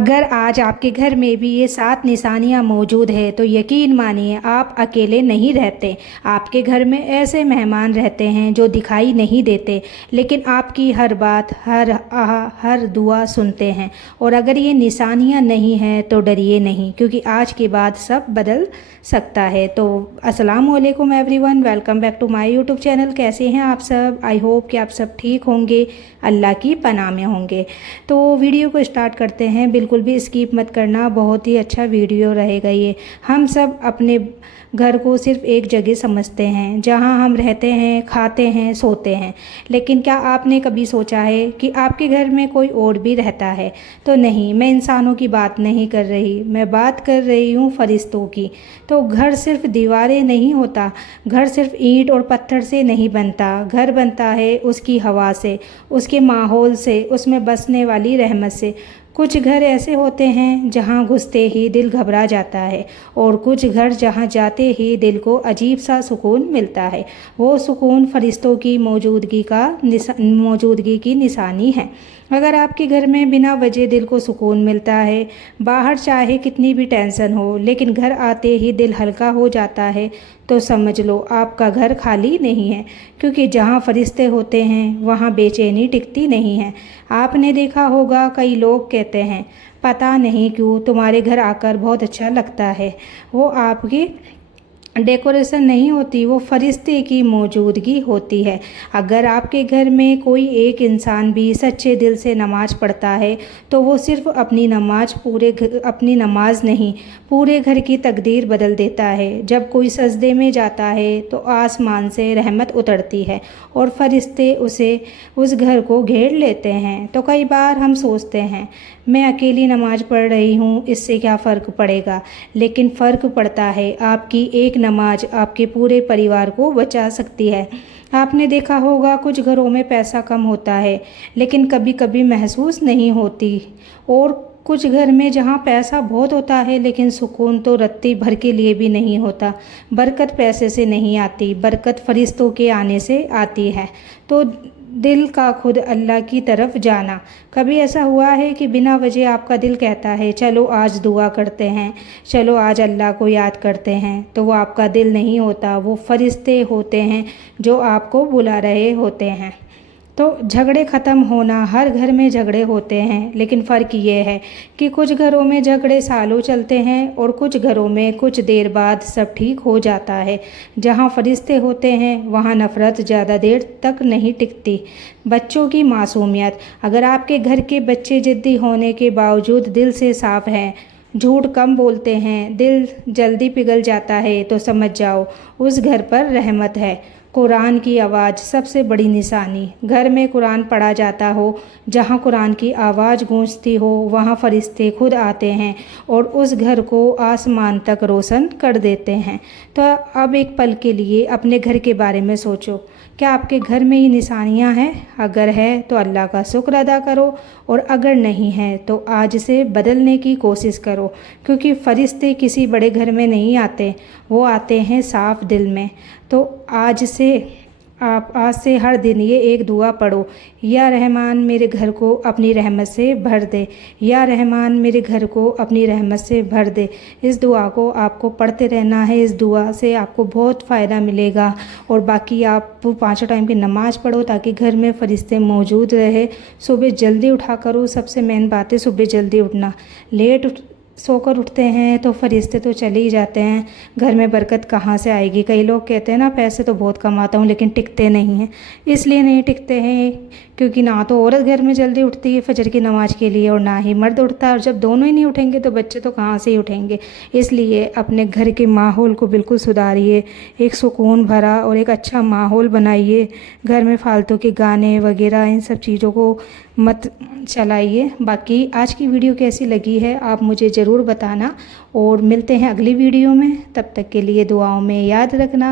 अगर आज आपके घर में भी ये 7 निशानियां मौजूद है तो यकीन मानिए आप अकेले नहीं रहते। आपके घर में ऐसे मेहमान रहते हैं जो दिखाई नहीं देते, लेकिन आपकी हर बात, हर दुआ सुनते हैं। और अगर ये निशानियां नहीं हैं तो डरिए नहीं, क्योंकि आज के बाद सब बदल सकता है। तो अस्सलाम वालेकुम everyone, welcome back to my YouTube channel. कैसे हैं आप सब? आई होप कि आप सब ठीक होंगे, अल्लाह की पनाह में होंगे। तो वीडियो को स्टार्ट करते हैं। बिल्कुल भी स्किप मत करना, बहुत ही अच्छा वीडियो रहेगा ये। हम सब अपने घर को सिर्फ एक जगह समझते हैं जहां हम रहते हैं, खाते हैं, सोते हैं। लेकिन क्या आपने कभी सोचा है कि आपके घर में कोई और भी रहता है? तो नहीं, मैं इंसानों की बात नहीं कर रही, मैं बात कर रही हूँ फरिश्तों की। तो घर सिर्फ दीवारें नहीं होता, घर सिर्फ ईंट और पत्थर से नहीं बनता। घर बनता है उसकी हवा से, उसके माहौल से, उसमें बसने वाली रहमत से। कुछ घर ऐसे होते हैं जहां घुसते ही दिल घबरा जाता है, और कुछ घर जहां जाते ही दिल को अजीब सा सुकून मिलता है। वो सुकून फरिश्तों की मौजूदगी की निशानी है। अगर आपके घर में बिना वजह दिल को सुकून मिलता है, बाहर चाहे कितनी भी टेंशन हो, लेकिन घर आते ही दिल हल्का हो जाता है, तो समझ लो आपका घर खाली नहीं है। क्योंकि जहाँ फरिश्ते होते हैं वहाँ बेचैनी टिकती नहीं है। आपने देखा होगा, कई लोग कहते हैं पता नहीं क्यों तुम्हारे घर आकर बहुत अच्छा लगता है। वो आपकी डेकोरेशन नहीं होती, वो फरिश्ते की मौजूदगी होती है। अगर आपके घर में कोई एक इंसान भी सच्चे दिल से नमाज़ पढ़ता है तो वो सिर्फ अपनी नमाज नहीं, पूरे घर की तकदीर बदल देता है। जब कोई सजदे में जाता है तो आसमान से रहमत उतरती है और फरिश्ते उस घर को घेर लेते हैं। तो कई बार हम सोचते हैं मैं अकेली नमाज पढ़ रही हूँ, इससे क्या फ़र्क पड़ेगा? लेकिन फ़र्क पड़ता है। आपकी एक नमाज आपके पूरे परिवार को बचा सकती है। आपने देखा होगा, कुछ घरों में पैसा कम होता है लेकिन कभी कभी महसूस नहीं होती, और कुछ घर में जहाँ पैसा बहुत होता है लेकिन सुकून तो रत्ती भर के लिए भी नहीं होता। बरकत पैसे से नहीं आती, बरकत फरिश्तों के आने से आती है। तो दिल का खुद अल्लाह की तरफ जाना। कभी ऐसा हुआ है कि बिना वजह आपका दिल कहता है चलो आज दुआ करते हैं, चलो आज अल्लाह को याद करते हैं? तो वो आपका दिल नहीं होता, वो फरिश्ते होते हैं जो आपको बुला रहे होते हैं। तो झगड़े ख़त्म होना, हर घर में झगड़े होते हैं, लेकिन फ़र्क ये है कि कुछ घरों में झगड़े सालों चलते हैं और कुछ घरों में कुछ देर बाद सब ठीक हो जाता है। जहाँ फरिश्ते होते हैं वहाँ नफ़रत ज़्यादा देर तक नहीं टिकती। बच्चों की मासूमियत। अगर आपके घर के बच्चे ज़िद्दी होने के बावजूद दिल से साफ़ हैं, झूठ कम बोलते हैं, दिल जल्दी पिघल जाता है, तो समझ जाओ उस घर पर रहमत है। कुरान की आवाज़ सबसे बड़ी निशानी। घर में कुरान पढ़ा जाता हो, जहाँ कुरान की आवाज़ गूंजती हो, वहाँ फरिश्ते खुद आते हैं और उस घर को आसमान तक रोशन कर देते हैं। तो अब एक पल के लिए अपने घर के बारे में सोचो, क्या आपके घर में ये निशानियाँ हैं? अगर है तो अल्लाह का शुक्र अदा करो, और अगर नहीं है तो आज से बदलने की कोशिश करो। क्योंकि फरिश्ते किसी बड़े घर में नहीं आते, वो आते हैं साफ़ दिल में। तो आज से हर दिन ये एक दुआ पढ़ो, या रहमान मेरे घर को अपनी रहमत से भर दे, या रहमान मेरे घर को अपनी रहमत से भर दे। इस दुआ को आपको पढ़ते रहना है। इस दुआ से आपको बहुत फ़ायदा मिलेगा। और बाकी आप 5 टाइम की नमाज़ पढ़ो ताकि घर में फरिश्ते मौजूद रहे। सुबह जल्दी उठा करो, सबसे मेन बात है सुबह जल्दी उठना। सोकर उठते हैं तो फरिश्ते तो चले ही जाते हैं, घर में बरकत कहाँ से आएगी? कई लोग कहते हैं ना पैसे तो बहुत कमाता हूँ लेकिन टिकते नहीं हैं। इसलिए नहीं टिकते हैं क्योंकि ना तो औरत घर में जल्दी उठती है फजर की नमाज के लिए, और ना ही मर्द उठता है। और जब दोनों ही नहीं उठेंगे तो बच्चे तो कहाँ से ही उठेंगे? इसलिए अपने घर के माहौल को बिल्कुल सुधारिए, एक सुकून भरा और एक अच्छा माहौल बनाइए। घर में फालतू के गाने वगैरह इन सब चीज़ों को मत चलाइए। बाकी आज की वीडियो कैसी लगी है आप मुझे ज़रूर बताना, और मिलते हैं अगली वीडियो में। तब तक के लिए दुआओं में याद रखना।